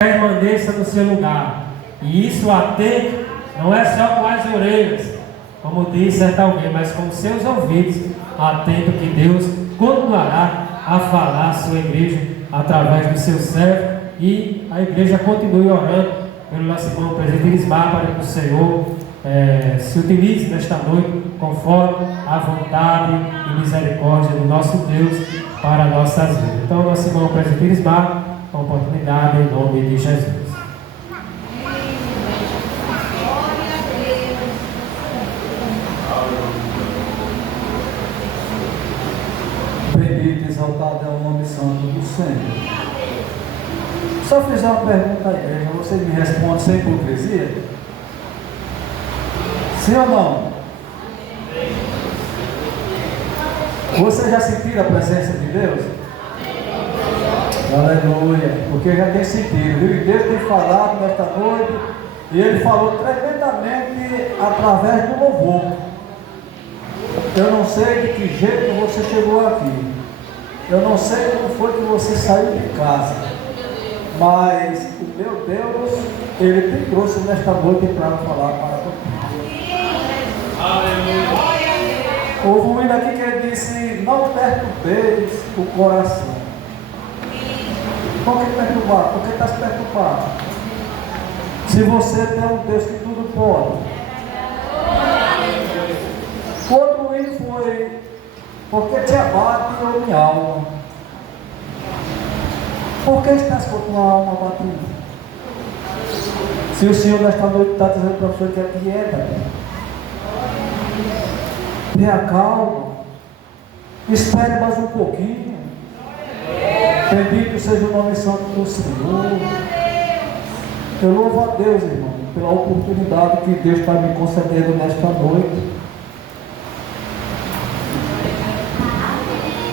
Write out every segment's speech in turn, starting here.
permaneça no seu lugar. E isso atente, não é só com as orelhas, como disse certa alguém, mas com seus ouvidos, atento que Deus continuará a falar à sua igreja através do seu servo, e a igreja continue orando pelo nosso irmão presbítero Ismar, para que o Senhor se utilize nesta noite conforme a vontade e misericórdia do nosso Deus para nossas vidas. Então, nosso irmão presbítero Ismar, a oportunidade em nome de Jesus. Bendito e exaltado é o nome santo do Senhor. Se eu fizer uma pergunta à igreja, você me responde sem hipocrisia? Sim ou não? Você já sentiu a presença de Deus? Aleluia, porque já tem sentido, viu? Deus tem falado nesta noite, e Ele falou tremendamente através do louvor. Eu não sei de que jeito você chegou aqui, eu não sei como foi que você saiu de casa, mas o meu Deus, Ele te trouxe nesta noite para falar para você. Aleluia. Houve um hino aqui que ele disse: não perturbeis o coração. Por que perturbar? Por que está se perturbado? Se você tem um Deus que tudo pode. Outro hino foi: porque te abate, ó minha alma. Por que estás com a tua alma abatida? Se o Senhor nesta noite está dizendo para você que é quieta, tenha calma, espere mais um pouquinho. Bendito seja o nome santo do Senhor. Eu louvo a Deus, irmão, pela oportunidade que Deus está me concedendo nesta noite.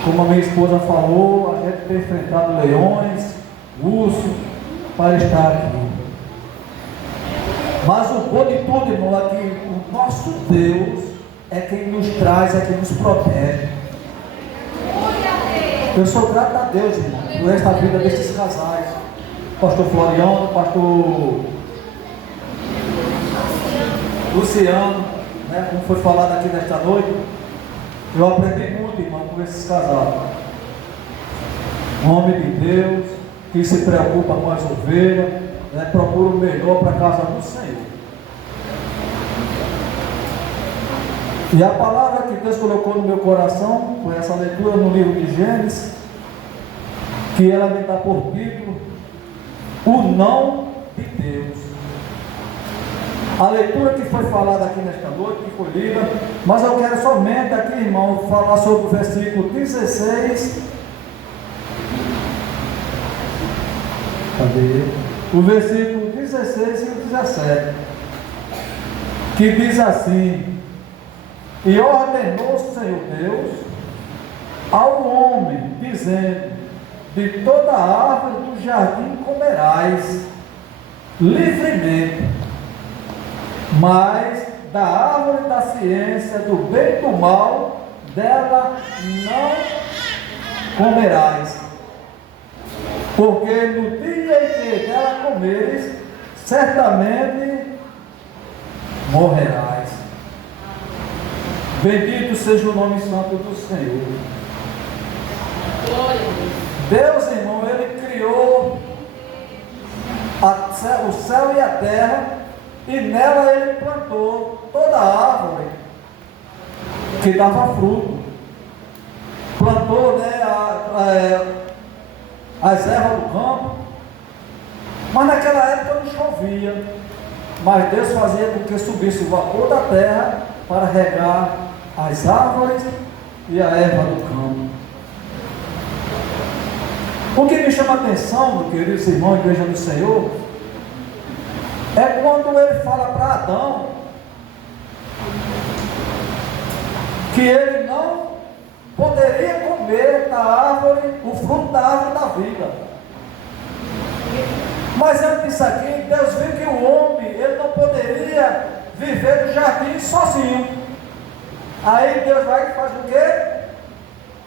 Como a minha esposa falou, a gente tem enfrentado leões, ursos, para estar aqui. Mas o bom de tudo, irmão, é que o nosso Deus é quem nos traz, é quem nos protege. Eu sou grato a Deus, irmão, por esta vida desses casais. Pastor Floriano, pastor Luciano, né, como foi falado aqui nesta noite. Eu aprendi muito, irmão, com esses casais. Homem de Deus, que se preocupa com as ovelhas, né, procura o melhor para a casa do Senhor. E a palavra que Deus colocou no meu coração foi essa leitura no livro de Gênesis, que ela me dá por título o não de Deus. A leitura que foi falada aqui nesta noite, que foi lida, mas eu quero somente aqui, irmão, falar sobre o versículo 16. Cadê? O versículo 16 e o 17, que diz assim: e ordenou o Senhor Deus ao homem, dizendo: de toda a árvore do jardim comerás livremente, mas da árvore da ciência do bem e do mal, dela não comerás, porque no dia em que dela comeres, certamente morrerás. Bendito seja o nome santo do Senhor. Deus, irmão, Ele criou o céu e a terra, e nela Ele plantou toda a árvore que dava fruto. Plantou, né, as ervas do campo, mas naquela época não chovia. Mas Deus fazia com que subisse o vapor da terra para regar as árvores e a erva do campo. O que me chama a atenção, meu querido irmão, igreja do Senhor, é quando Ele fala para Adão que ele não poderia comer da árvore, o fruto da árvore da vida. Mas antes disso aqui, Deus viu que o homem, ele não poderia viver no jardim sozinho. Aí Deus vai e faz o quê?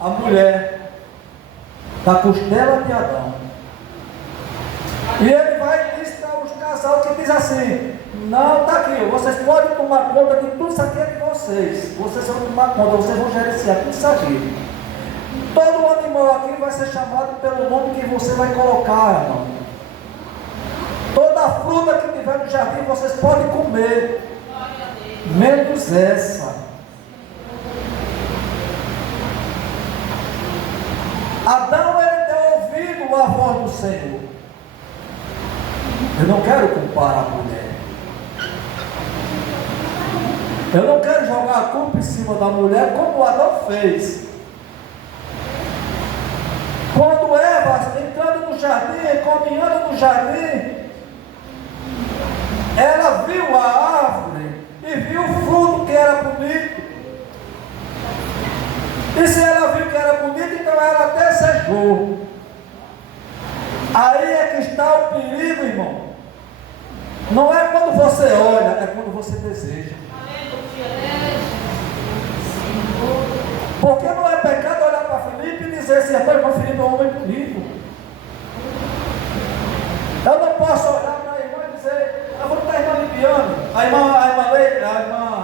A mulher da costela de Adão. E Ele vai assim, não, está aqui, vocês podem tomar conta de tudo isso aqui é de vocês. Vocês vão tomar conta, vocês vão gerenciar tudo isso aqui. Todo animal aqui vai ser chamado pelo nome que você vai colocar, irmão. Toda fruta que tiver no jardim vocês podem comer, menos essa. Adão, ele deu ouvido à voz do Senhor. Eu não quero culpar a mulher. Eu não quero jogar a culpa em cima da mulher como Adão fez. Quando Eva, entrando no jardim, caminhando no jardim, ela viu a árvore e viu o fruto que era bonito. E se ela viu que era bonito, então ela desejou. Aí é que está o perigo, irmão. Não é quando você olha, é quando você deseja. Porque não é pecado olhar para Filipe e dizer assim, rapaz, mas Filipe é um homem bonito. Eu não posso olhar para a irmã e dizer, eu vou para a irmã Libiane, a irmã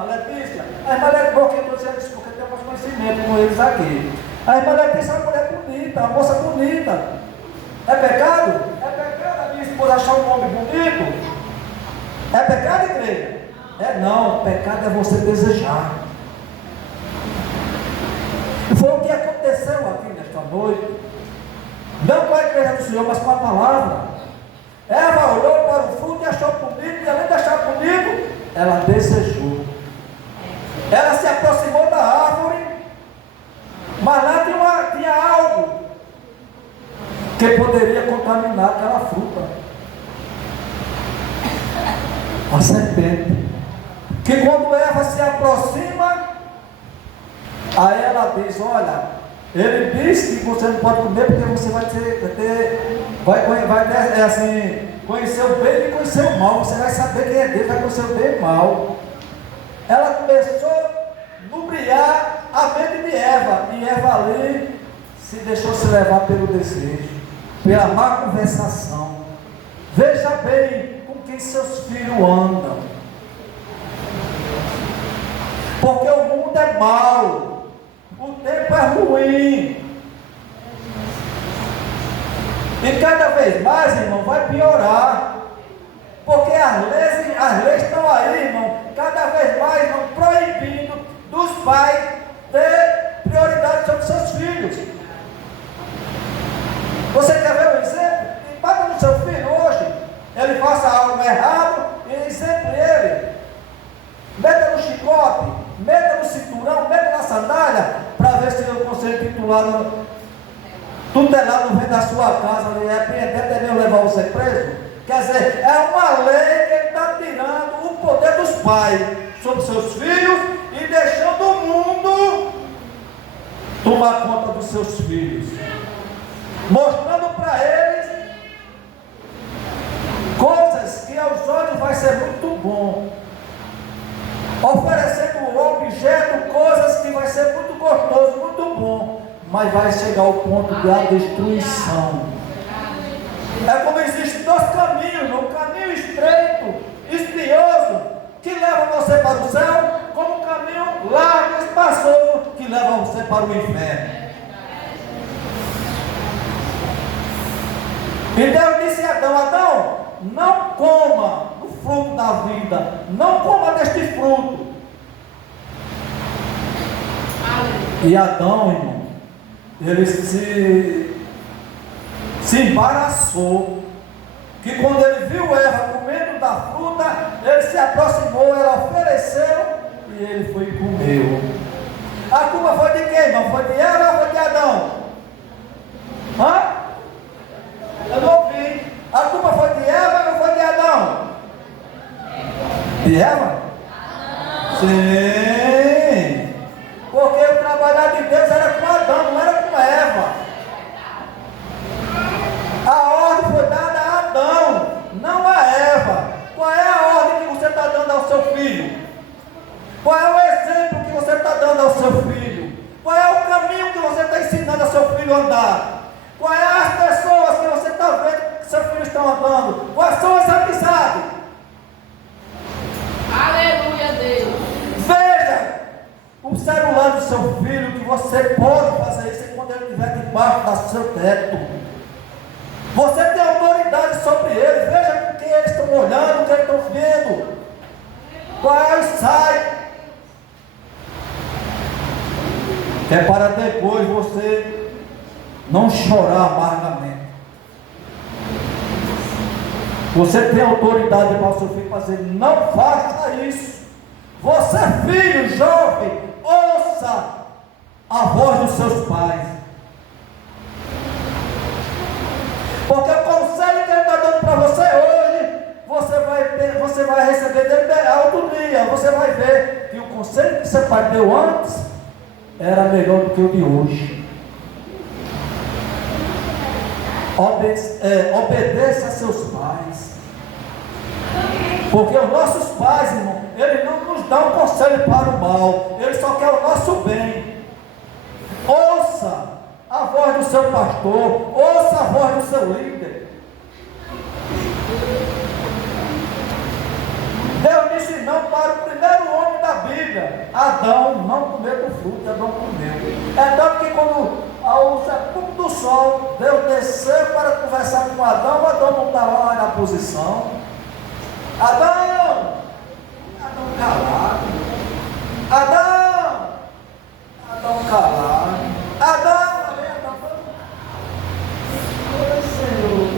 Letícia, a irmã Letícia, porque eu estou dizendo isso porque eu tenho mais conhecimento com eles aqui. A irmã Letícia é uma mulher bonita, uma moça bonita. É pecado? É pecado a minha esposa achar um homem bonito? É pecado, igreja? É não, pecado é você desejar. E foi o que aconteceu aqui nesta noite. Não com a igreja do Senhor, mas com a palavra. Eva olhou para o fruto e achou bonito, e além de achar bonito, ela desejou. Ela se aproximou da árvore, mas lá tinha algo que poderia contaminar aquela fruta. A serpente, que quando Eva se aproxima, aí ela diz, olha, ele diz que você não pode comer porque você vai conhecer o bem e conhecer o mal, você vai saber quem é Deus, vai conhecer o bem e o mal. Ela começou a lubriar a mente de Eva, e Eva ali se deixou se levar pelo desejo, pela má conversação. Veja bem com quem seus filhos andam, porque o mundo é mau, o tempo é ruim, e cada vez mais, irmão, vai piorar, porque as leis estão aí, irmão, cada vez mais, irmão, proibindo dos pais ter prioridade sobre seus filhos. Você quer ver um exemplo? Bata no seu filho hoje, ele faça algo errado, e exemplo ele, meta no chicote, meta no cinturão, meta na sandália, para ver se o conselho titular tutelado não vem da sua casa e repreender mesmo levar você preso. Quer dizer, é uma lei que está tirando o poder dos pais sobre seus filhos e deixando o mundo tomar conta dos seus filhos, mostrando para eles coisas que aos olhos vai ser muito bom, oferecendo ao objeto coisas que vai ser muito gostoso, muito bom, mas vai chegar ao ponto da destruição. É como existem dois caminhos, um caminho estreito, espinhoso, que leva você para o céu, como um caminho largo, espaçoso, que leva você para o inferno. E Deus disse a Adão, Adão, não coma do fruto da vida, não coma deste fruto. E Adão, irmão, ele se embaraçou, que quando ele viu Eva comendo da fruta, ele se aproximou, ela ofereceu e ele foi e comeu. A culpa foi de quem, irmão? Foi de Eva ou foi de Adão? Hã? Eu não ouvi. A culpa foi de Eva ou foi de Adão? De Eva? Sim. Porque o trabalhar de Deus era com Adão, não era com Eva. A ordem foi dada a Adão, não a Eva. Qual é a ordem que você está dando ao seu filho? Qual é o exemplo que você está dando ao seu filho? Qual é o caminho que você está ensinando ao seu filho a andar? Quais são as pessoas que você está vendo que seus filhos estão andando? Quais são as amizades? seu teto. Você tem autoridade sobre eles. Veja com quem eles estão olhando, o que eles estão vendo. Qual é o insight? É para depois você não chorar amargamente. Você tem autoridade para o seu filho fazer. Não faça isso. Você, filho jovem, ouça a voz dos seus pais. Porque o conselho que ele está dando para você hoje, você vai receber dele outro dia. Você vai ver que o conselho que seu pai deu antes era melhor do que o de hoje. Obedeça a seus pais. Porque os nossos pais, irmão, eles não nos dão conselho para o mal, eles só querem o nosso bem. Ouça a voz do seu pastor, ouça a voz do seu líder. Deus disse não para o primeiro homem da Bíblia. Adão não comeu do fruto, Adão comeu. É tanto que quando ao sepulcro do sol, Deus desceu para conversar com Adão, Adão não estava lá na posição. Adão calado. Adão calado. Adão, Senhor.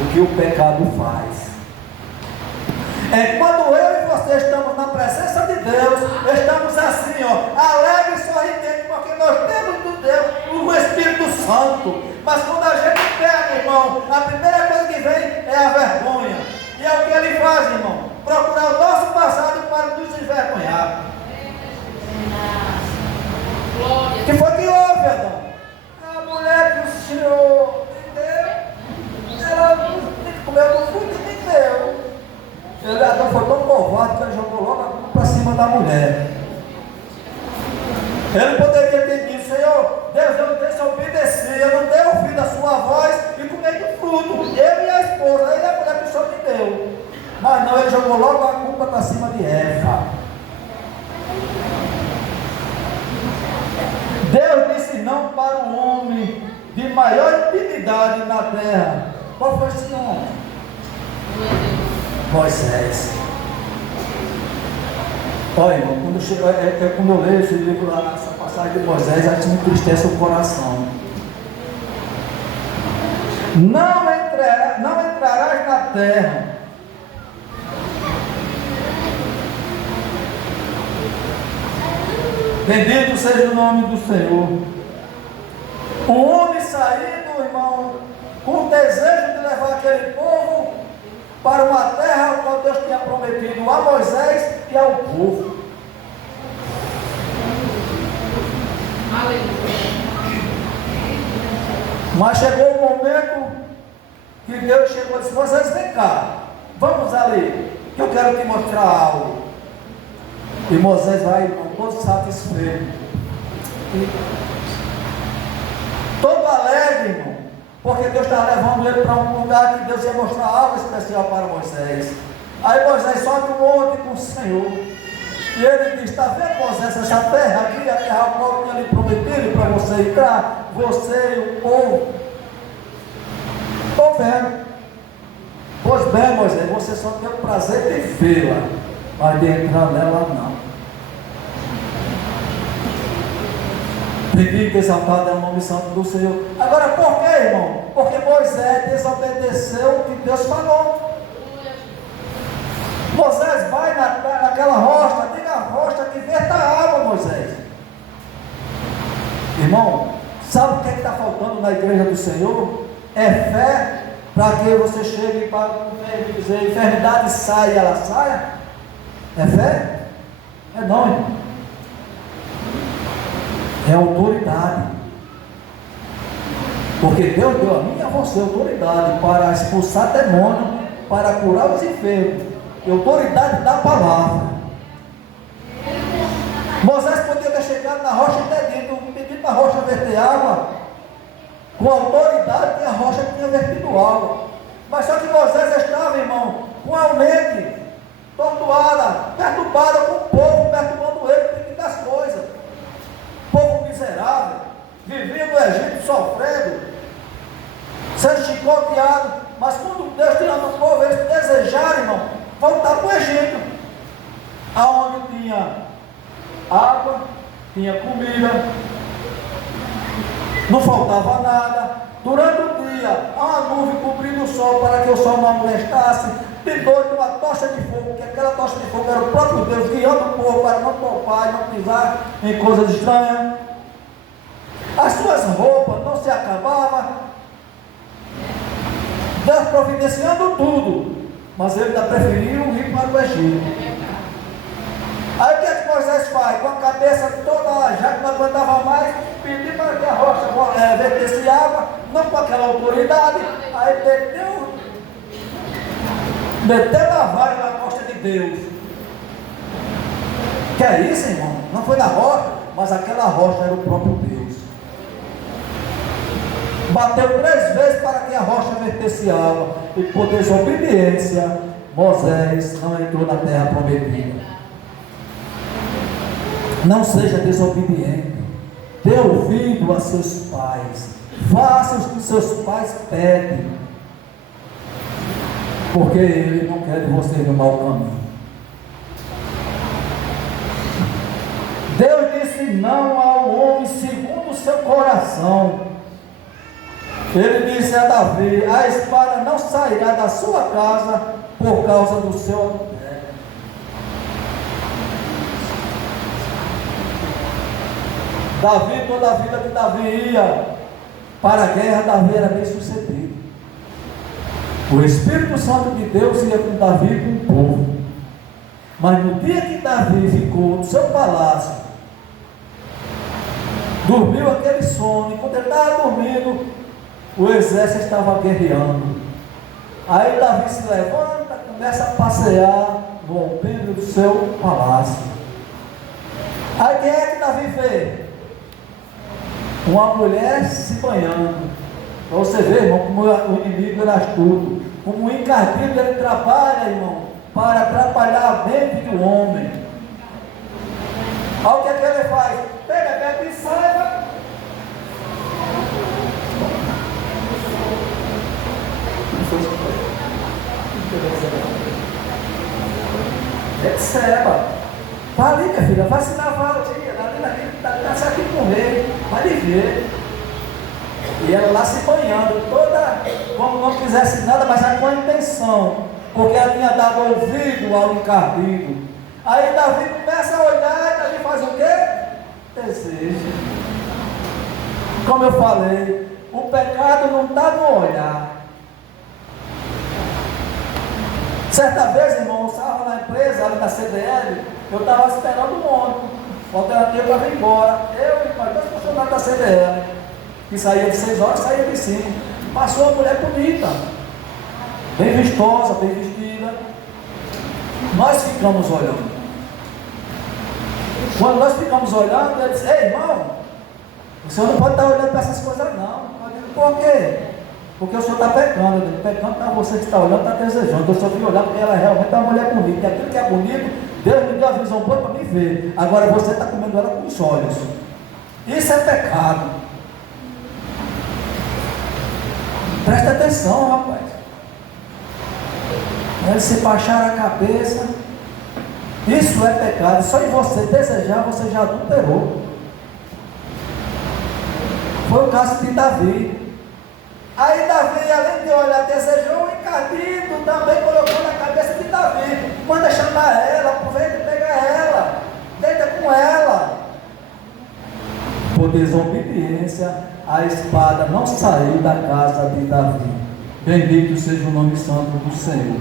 O que o pecado faz? É quando eu e você estamos na presença de Deus, estamos assim, alegres e sorridentes, porque nós temos do Deus o Espírito Santo. Mas quando a gente pega, irmão, a primeira coisa que vem é a vergonha. E é o que ele faz, irmão? Procurar o nosso passado para nos envergonhar. O que foi que houve, Adão? A mulher que o Senhor me deu, ela comeu do fruto e me deu. Adão foi tão covarde que ele jogou logo a culpa para cima da mulher. Ele poderia ter dito: Senhor, Deus, eu desobedeci, eu não dei ouvido à sua voz e comi do fruto, eu e a esposa, ele e a mulher que o Senhor me deu. Mas não, ele jogou logo a culpa para cima de Eva. Deus disse não para o homem de maior intimidade na terra. Qual foi esse nome? Moisés. Olha, irmão, quando eu leio esse livro lá, nessa passagem de Moisés, a gente me entristece o coração. Não entrarás na terra. Bendito seja o nome do Senhor. Um homem saído, irmão, com o desejo de levar aquele povo para uma terra ao qual Deus tinha prometido a Moisés e ao povo. Mas chegou o momento que Deus chegou e disse: Moisés, vem cá, vamos ali, que eu quero te mostrar algo. E Moisés vai, irmão, todo satisfeito, todo alegre, irmão, porque Deus estava levando ele para um lugar que Deus ia mostrar algo especial para Moisés. Aí Moisés sobe um monte com o Senhor, e ele diz: está vendo, Moisés, essa terra aqui, a terra a qual eu tinha lhe prometido para você entrar, você e o povo? Estou vendo. Pois bem, Moisés, você só tem o prazer de vê-la, mas de entrar nela não. Bendito e exaltado é o nome santo do Senhor. Agora, por quê, irmão? Porque Moisés desobedeceu o que Deus falou. Moisés vai naquela rocha, diga a rocha que verta água, Moisés. Irmão, sabe o que está faltando na igreja do Senhor? É fé para que você chegue para dizer: enfermidade sai e ela saia. É fé? É não, irmão. É autoridade. Porque Deus deu a mim e a você autoridade para expulsar demônio, para curar os enfermos. E autoridade da palavra. Moisés podia ter chegado na rocha e pedido para a rocha verter água, com autoridade que a rocha tinha vertido água. Mas só que Moisés estava, irmão, com a mente torturada, perturbada com o povo, perturbando ele, pedindo as coisas. Povo miserável, vivia no Egito Mas quando Deus tirando o povo, eles desejaram, irmão, voltar para o Egito, aonde tinha água, tinha comida, não faltava nada. Durante o dia, uma nuvem cobrindo o sol para que o sol não molestasse. De noite, uma tocha de fogo, que aquela tocha de fogo era o próprio Deus guiando o povo para não topar e não pisar em coisas estranhas. As suas roupas não se acabavam. Deus providenciando tudo, mas ele ainda preferiu ir para o Egito. Aí o que é que Moisés faz? Com a cabeça toda, já que não aguentava mais, pediu para que a rocha vertesse água, não com aquela autoridade. Aí meteu a vara na costa de Deus. Que é isso, irmão? Não foi na rocha, mas aquela rocha era o próprio Deus. Bateu 3 vezes para que a rocha vertesse água, e por desobediência, Moisés não entrou na terra prometida. Não seja desobediente, dê ouvido a seus pais, faça o que seus pais pedem, porque ele não quer de você no mau caminho. Deus disse não ao homem segundo o seu coração. Ele disse a Davi: a espada não sairá da sua casa por causa do seu adultério. Davi, toda a vida que Davi ia para a guerra, Davi era bem sucedido. O Espírito Santo de Deus ia com Davi e com o povo. Mas no dia que Davi ficou no seu palácio, dormiu aquele sono, enquanto ele estava dormindo, o exército estava guerreando. Aí Davi se levanta, começa a passear no alpendre do seu palácio. Aí quem é que Davi fez? Uma mulher se banhando. Para você ver, irmão, como o inimigo era astuto, como o encardido ele trabalha, irmão, para atrapalhar a mente do homem. Olha o que é que ele faz: pega, bebe e saiba. Receba. Vai ali, minha filha, vai se lavar o dia, está aqui com o rei, vai lhe ver. E ela lá se banhando, toda como não fizesse nada, mas já com a intenção, porque ela tinha dado ouvido ao encardido. Aí Davi começa a olhar, e Davi faz o quê? Deseja. Como eu falei, o pecado não está no olhar. Certa vez, irmão, eu estava na empresa, ali na CDL, eu estava esperando um ônibus, o alternativo para vir embora. Eu e mais 2 funcionários da CDL, que saía de 6 horas, saía de 5. Passou uma mulher bonita, bem vistosa, bem vestida. Nós ficamos olhando. Quando nós ficamos olhando, ele disse: ei, irmão, o senhor não pode estar olhando para essas coisas não. Eu digo: por quê? Porque o senhor está pecando. Eu digo: pecando está você que está olhando, está desejando. Eu só vim olhar porque ela realmente é uma mulher bonita. E aquilo que é bonito, Deus me deu a visão boa para me ver. Agora você está comendo ela com os olhos. Isso é pecado. Presta atenção, rapaz. Eles se baixaram a cabeça. Isso é pecado. Só em você desejar, você já adulterou. Foi o caso de Davi. Aí Davi, além de olhar, desejou, o encardido também colocou na cabeça de Davi: manda chamar ela, aproveita e pega ela, deita com ela. Por desobediência, a espada não saiu da casa de Davi. Bendito seja o nome santo do Senhor.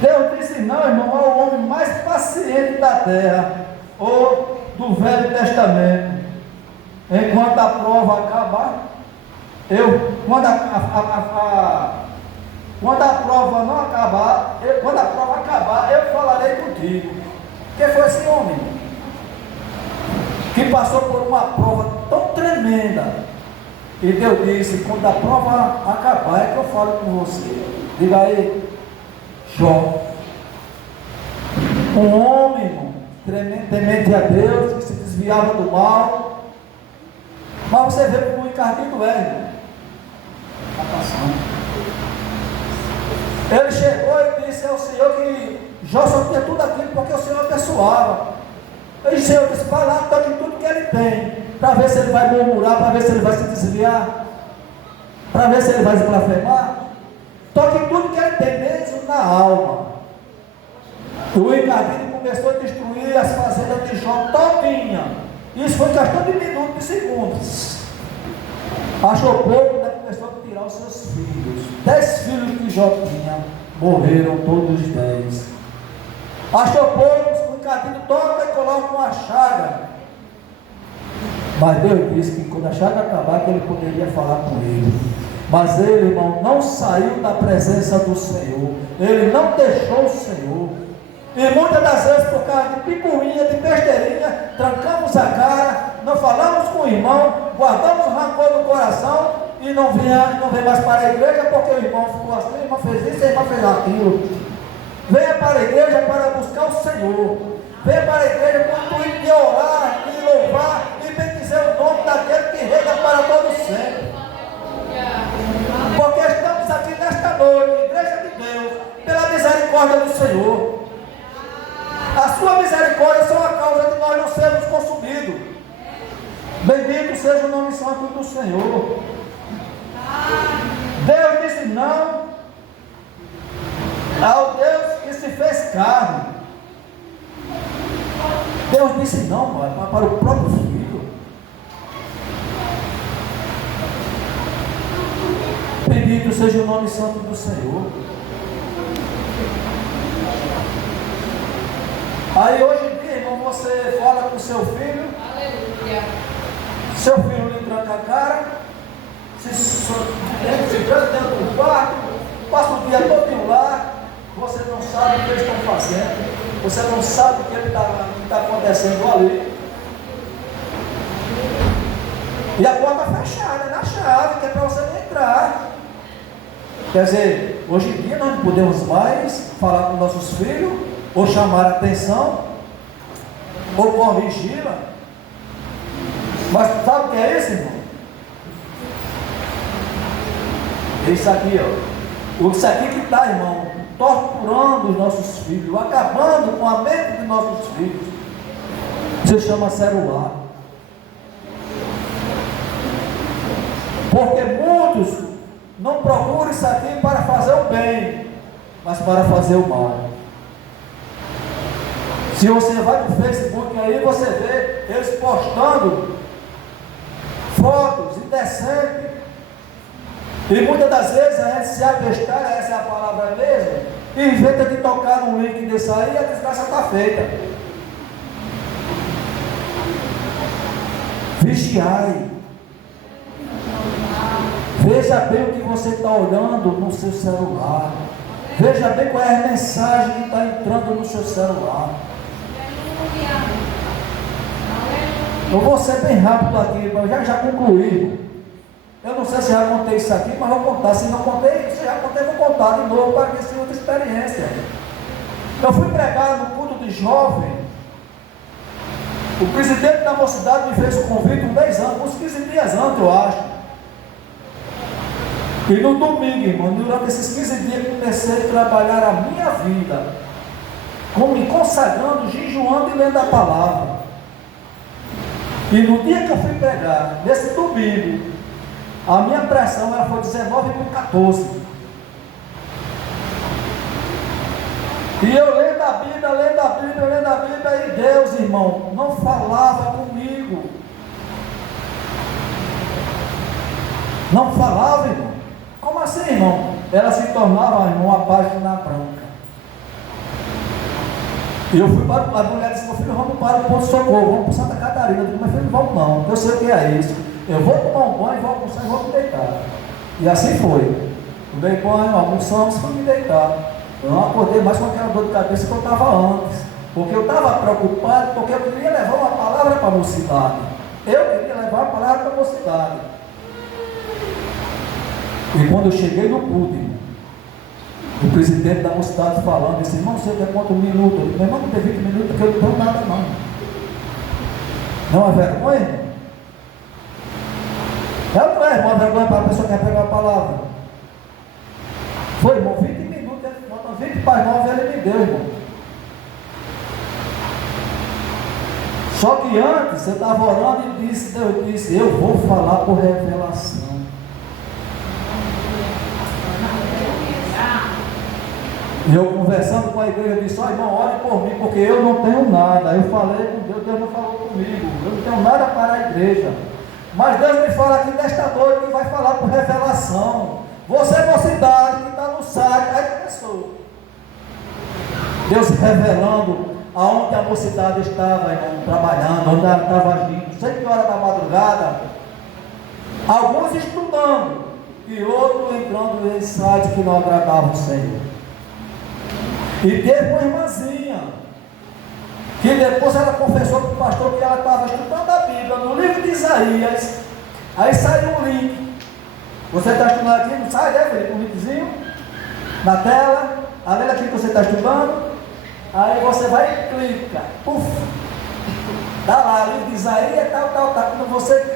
Deus disse não, irmão, ao homem mais paciente da terra, ou do Velho Testamento. Enquanto a prova acabar, quando a prova não acabar, quando a prova acabar, eu falarei contigo. Quem foi esse homem que passou por uma prova tão tremenda? E Deus disse: quando a prova acabar, é que eu falo com você. Diga aí: Jó. Um homem, irmão, temente a Deus, que se desviava do mal. Mas você vê como o encardido é, irmão. Está passando. Ele chegou e disse ao Senhor que Jó só tinha tudo aquilo porque o Senhor abençoava. E o Senhor disse: vai lá, toque tudo que ele tem, para ver se ele vai murmurar, para ver se ele vai se desviar, para ver se ele vai se blasfemar. Toque tudo que ele tem, mesmo na alma. O encardido começou a destruir as fazendas de Jó todinha. Isso foi questão de minutos, de segundos. Achou pouco, né? Começou a tirar os seus filhos. 10 filhos que Jó tinha, morreram todos os 10. Achou pouco, o encardido toca e coloca uma chaga. Mas Deus disse que quando a chaga acabar, que ele poderia falar com ele. Mas ele, irmão, não saiu da presença do Senhor. Ele não deixou o Senhor. E muitas das vezes, por causa de picuinha, de besteirinha, trancamos a cara, não falamos com o irmão, guardamos o rancor no coração e não vem mais para a igreja porque o irmão ficou assim, o irmão fez isso, o irmão fez aquilo. Venha para a igreja para buscar o Senhor. Venha para a igreja com o intuito de orar, de louvar e bendizer o nome daquele que reina para todo sempre. Porque estamos aqui nesta noite, igreja de Deus, pela misericórdia do Senhor. A sua misericórdia são a causa de nós não sermos consumidos. Bendito seja o nome santo do Senhor. Deus disse não ao Deus que se fez carne. Deus disse não, pai, para o próprio Filho. Bendito seja o nome santo do Senhor. Aí hoje em dia, irmão, você fala com seu filho. Aleluia. Seu filho lhe tranca a cara, se tranca dentro do quarto, passa o dia todo lá, você não sabe o que eles estão fazendo, você não sabe o que está acontecendo ali. E a porta fechada, na chave, que é para você não entrar. Quer dizer, hoje em dia nós não podemos mais falar com nossos filhos, ou chamar a atenção, ou corrigi-la. Mas sabe o que é isso, irmão? Isso aqui, ó. Isso aqui que está, irmão, torturando os nossos filhos, acabando com a mente de nossos filhos. Se chama celular. Porque muitos não procuram isso aqui para fazer o bem, mas para fazer o mal. Se você vai no Facebook aí, você vê eles postando fotos indecentes. E muitas das vezes a gente se abestalha, essa é a palavra mesmo, e inventa de tocar num link desse aí e a desgraça está feita. Vigiai. Veja bem o que você está olhando no seu celular. Veja bem qual é a mensagem que está entrando no seu celular. Eu vou ser bem rápido aqui, mas já concluí. Eu não sei se já contei isso aqui, mas vou contar. Se não contei, se já contei, vou contar de novo para ver se outra experiência. Eu fui pregar no culto de jovem. O presidente da mocidade me fez o convite uns 10 anos, uns 15 dias antes, eu acho. E no domingo, irmão, durante esses 15 dias, comecei a trabalhar a minha vida, me consagrando, jejuando e lendo a palavra. E no dia que eu fui pregar, nesse domingo, a minha pressão ela foi 19/14. E eu lendo a Bíblia, e Deus, irmão, não falava comigo. Não falava, irmão. Como assim, irmão? Ela se tornava, irmão, uma página branca. E eu fui para a mulher disse: meu filho, vamos para o ponto de socorro, vamos para Santa Catarina. Eu disse: meu filho, vamos não, eu sei o que é isso. Eu vou tomar um banho, vou almoçar e vou me deitar. E assim foi. Tomei banho, almoçamos e fui me deitar. Eu não acordei mais com aquela dor de cabeça que eu estava antes. Porque eu estava preocupado, porque eu queria levar uma palavra para a mocidade. Eu queria levar uma palavra para a mocidade. E quando eu cheguei no culto, o presidente da mocidade falando, disse: irmão, você quer quanto minuto? Eu disse: meu irmão, não tem 20 minutos porque eu não tenho nada não. Não é vergonha? Não é, irmão, vergonha para a pessoa que quer pegar a palavra. Foi, irmão, 20 minutos paz nova ele me deu, irmão. Só que antes eu estava orando e Deus disse, eu vou falar por revelação. E eu conversando com a igreja, eu disse, ó irmão, ore por mim, porque eu não tenho nada. Eu falei com Deus, Deus não falou comigo, eu não tenho nada para a igreja. Mas Deus me fala aqui nesta noite que vai falar por revelação. Você é mocidade que está no site. Aí começou. Deus revelando aonde a mocidade estava, irmão, trabalhando, onde ela estava agindo, 6 horas da madrugada. Alguns estudando e outros entrando em site que não agradava o Senhor. E teve uma irmãzinha que depois ela confessou para o pastor que ela estava estudando a Bíblia no livro de Isaías. Aí saiu um link. Você está estudando aqui, não sai, né, Felipe? Um linkzinho na tela, além daquilo que você está estudando. Aí você vai e clica. Puf! Está lá, livro de Isaías, tal.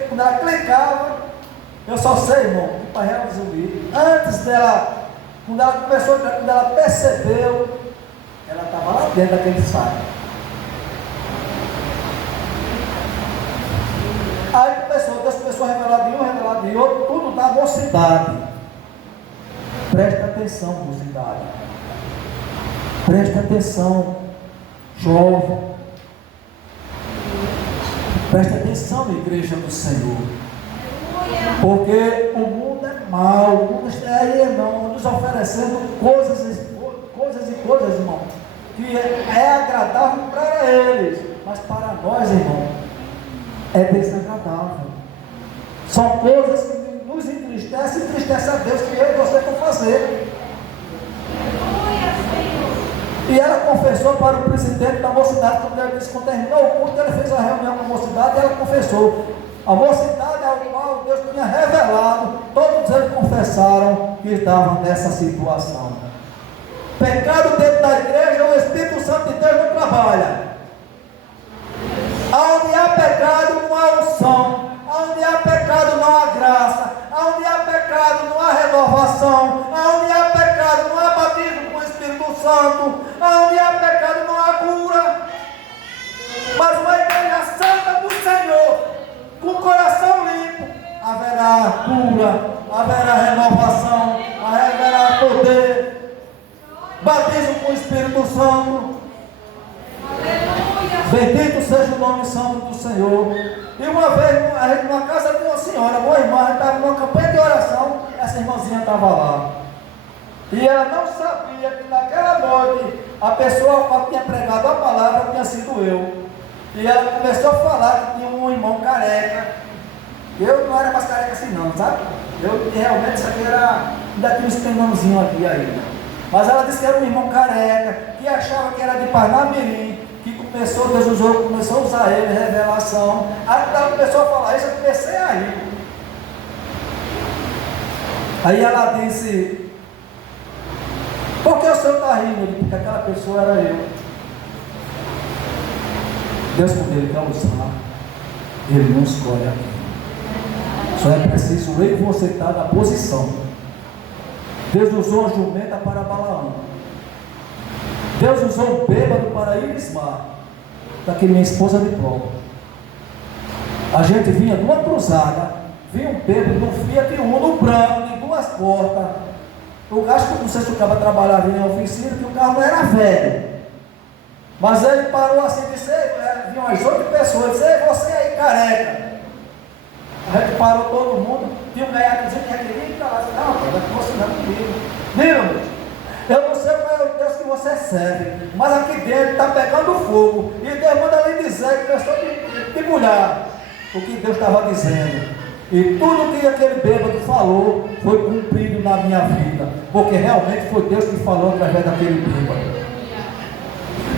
Quando ela clicava, eu só sei, irmão, que para resumir, antes dela, quando ela percebeu, ela estava lá dentro daquele site. Aí Deus começou a revelar de um, revelar de outro, tudo da mocidade. Presta atenção, mocidade. Presta atenção, jovem. Presta atenção, igreja do Senhor. Porque o mundo é mau, o mundo está aí, irmão, nos oferecendo coisas, irmão, que é agradável para eles, mas para nós, irmão, é desagradável. São coisas que nos entristecem a Deus, que eu e você vão fazer. E ela confessou para o presidente da mocidade, quando ele disse, quando terminou o culto, ela fez a reunião com a mocidade e ela confessou. A mocidade ao qual Deus tinha revelado, todos eles confessaram que estavam nessa situação. Pecado dentro da igreja, o Espírito Santo de Deus não trabalha. Onde há pecado, não há unção. Onde há pecado, não há graça. Onde há pecado, não há renovação. Onde há pecado, não há batismo com o Espírito Santo. Onde há pecado, não há cura. Mas uma igreja santa do Senhor, com o coração limpo, haverá cura, haverá renovação, haverá poder, batismo com o Espírito Santo. Bendito seja o nome santo do Senhor. E uma vez, a gente numa casa de uma senhora, boa irmã, a gente estava numa campanha de oração, essa irmãzinha estava lá. E ela não sabia que naquela noite a pessoa que tinha pregado a palavra tinha sido eu. E ela começou a falar que tinha um irmão careca. Eu não era mais careca assim não, sabe? Eu realmente, isso aqui era, ainda tinha um espinãozinho aqui ainda. Mas ela disse que era um irmão careca, que achava que era de Parnamirim, que começou a usar ele, revelação. Aí ela começou a falar isso, eu comecei a rir. Aí ela disse, por que o senhor está rindo? Eu disse, porque aquela pessoa era eu. Deus, quando Ele quer usar, Ele não escolhe aqui. Só é preciso eu e você estar na posição. Deus usou a jumenta para Balaão. Deus usou o bêbado para Irismar, daquele minha esposa de prova. A gente vinha de uma cruzada, vinha um bêbado no Fiat Uno branco, de 2 portas. Eu acho que não sei se o cara trabalhava em oficina, que o carro não era velho. Mas ele parou assim e disse, vinham umas 8 pessoas, disse, você aí careca. A gente parou todo mundo, tinha um gaiatozinho que queria ir para lá, disse, não, vai você não comigo. Viram? Eu não sei qual é o Deus que você serve, mas aqui dentro está pegando fogo. E Deus manda lhe dizer, que começou a debulhar o que Deus estava dizendo. E tudo que aquele bêbado falou foi cumprido na minha vida, porque realmente foi Deus que falou através daquele bêbado.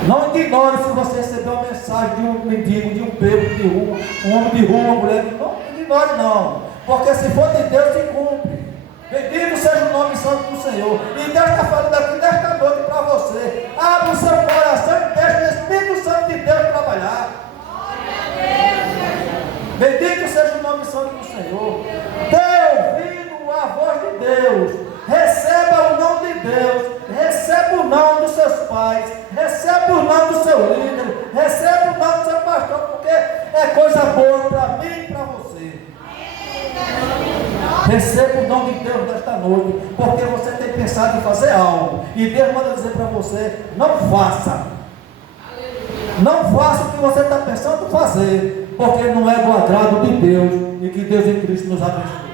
Não ignore se você recebeu uma mensagem de um mendigo, de um bêbado de rua, um homem de rua, uma mulher de rua. Não ignore não, porque se for de Deus, se cumpre. Bendito seja o nome santo do Senhor. E Deus está falando aqui nesta noite para você. Abra o seu coração e deixe o Espírito Santo de Deus trabalhar. Bendito seja o nome santo do Senhor. Dê ouvido à voz de Deus. Receba o não de Deus. Receba o não do mais. Recebe o nome do seu líder, recebe o nome do seu pastor, porque é coisa boa para mim e para você. Receba o nome de Deus nesta noite, porque você tem pensado em fazer algo, e Deus manda dizer para você: não faça. Não faça o que você está pensando em fazer, porque não é do agrado de Deus, e que Deus em Cristo nos abençoe.